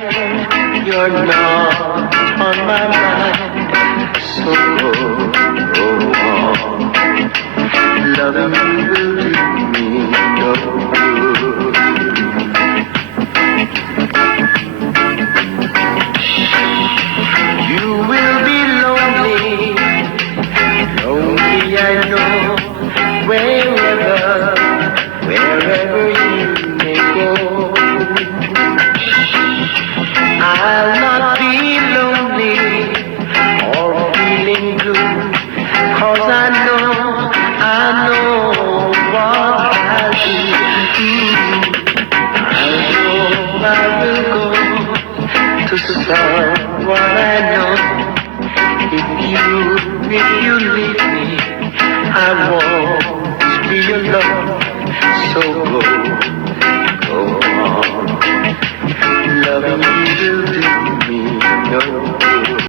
You're not on my mind, so go on. Loving you will do me no good. You will be lonely, lonely I know, wherever you may go. I'll not be lonely or feeling blue, 'cause I know what I'll do. I will go to someone I know. If you leave me, I won't be alone. So go on. Loving you will do me no